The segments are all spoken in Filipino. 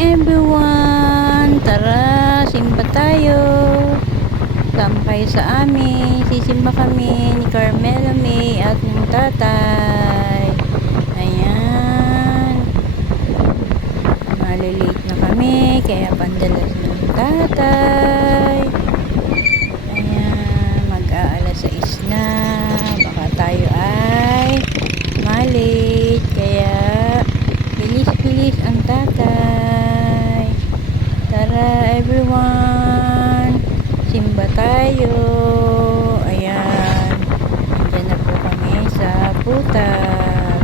everyone! Tara, simba tayo. Sama kayo sa amin. Sisimba kami ni Carmela May at ng tatay. Ayan. Malilate na kami, kaya pandalas ng tatay. Ayan, mag-aalas 6 na. Baka tayo ay malate, kaya bilis-bilis ang tatay. Tara everyone, simba tayo. Ayan, andyan na po kami sa putat.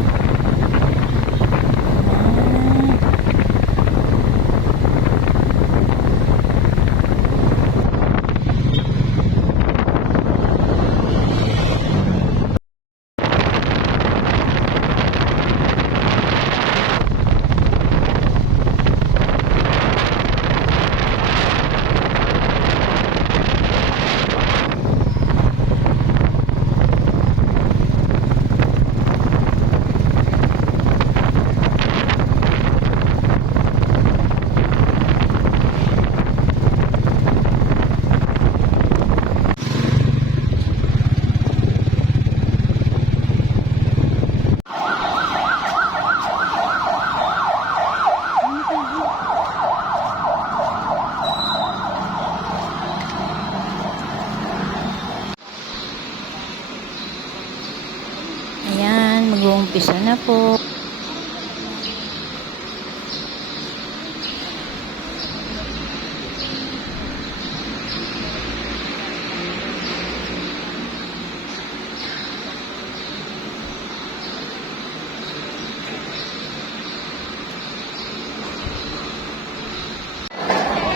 Ayan, mag-uumpisa na po.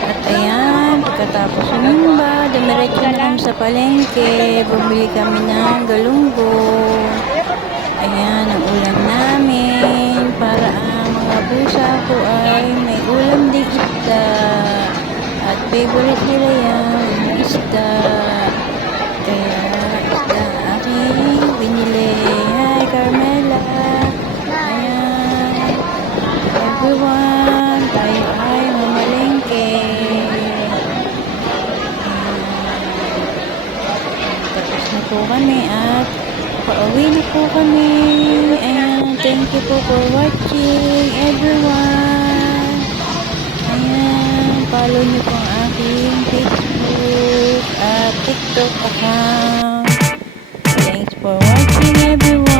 At ayan, pagkatapos sumimba, dumiretso na kami sa palengke. Bumili kami ng galunggong. Ayan, ang ulam namin. Para ang mga pusa ko ay may ulam ding isda. At favorite nila yan, isda. Kaya isda ang aking binili. Hi, Carmela. Ayan, everyone, tayo ay mamalengke. Tapos na po kami at pauwi na po kami. Ayan, thank you po for watching everyone. Ayan, follow niyo po ang aking Facebook at TikTok account. Thanks for watching everyone.